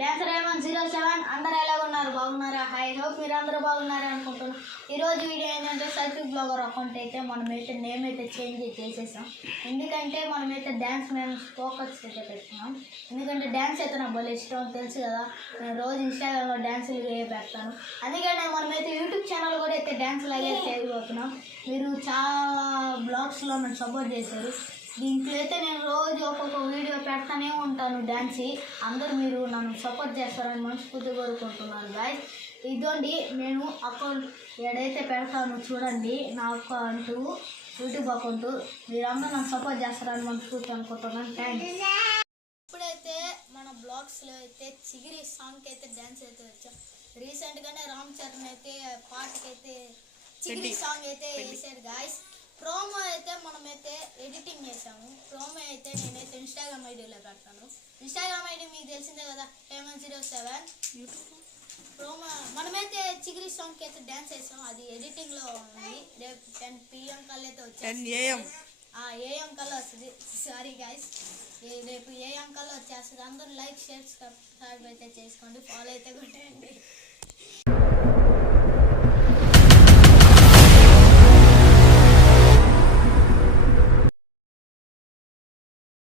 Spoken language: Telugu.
డాన్సర్ ఏమన్ 07 అందరూ ఎలా ఉన్నారు? బాగున్నారా? హై హోప్ మీరు అందరూ బాగున్నారా అనుకుంటున్నాను. ఈరోజు వీడియో ఏంటంటే సర్కిల్ బ్లాగర్ అకౌంట్ అయితే మనమైతే నేమ్ అయితే చేంజ్ చేసేసాం. ఎందుకంటే మనమైతే డ్యాన్స్ మేము ఫోకస్ అయితే పెడుతున్నాం. ఎందుకంటే డ్యాన్స్ అయితే నాకు భలే ఇష్టం తెలుసు కదా. నేను రోజు ఇన్స్టాగ్రామ్లో డ్యాన్సులు పెడతాను. అందుకనే మనమైతే యూట్యూబ్ ఛానల్ కూడా అయితే డ్యాన్సులు అయ్యే చేయబోతున్నాం. మీరు చాలా బ్లాగ్స్లో నన్ను సపోర్ట్ చేశారు. దీంట్లో అయితే నేను రోజు ఒక్కొక్క వీడియో పెడతానే ఉంటాను డ్యాన్స్. అందరూ మీరు నన్ను సపోర్ట్ చేస్తారని మనస్ఫూర్తిగా కోరుకుంటున్నాను గాయ్స్. ఇదండి నేను అకౌంట్ ఏడైతే పెడతాను చూడండి, నా అకౌంట్ యూట్యూబ్ అకౌంట్. మీరందరూ నన్ను సపోర్ట్ చేస్తారని మనస్ఫూర్తి అనుకుంటున్నాను. థ్యాంక్స్. ఇప్పుడైతే మన బ్లాగ్స్లో అయితే చిగిరి సాంగ్కి అయితే డ్యాన్స్ అయితే వచ్చాం. రీసెంట్గానే రామ్ చరణ్ అయితే పాటకైతే చిగిరి సాంగ్ అయితే వేసాడు గాయ్స్. ప్రోమో అయితే మనమైతే ఎడిటింగ్ చేసాము. ప్రోమో అయితే నేనైతే ఇన్స్టాగ్రామ్ ఐడీలో పెడతాను. ఇన్స్టాగ్రామ్ ఐడి మీకు తెలిసిందే కదా, ఏమన్07. ప్రోమో మనమైతే చిగిరి సాంగ్కి అయితే డ్యాన్స్ వేసాం. అది ఎడిటింగ్లో ఉంది. రేపు 10 PM కల్లా అయితే వచ్చేస్తుంది. AM కల్లా వస్తుంది. సారీ గాయస్, రేపు AM కల్లా వచ్చేస్తుంది. అందరూ లైక్ షేర్ సబ్స్క్రైబ్ అయితే చేసుకోండి, ఫాలో అయితే కొట్టండి.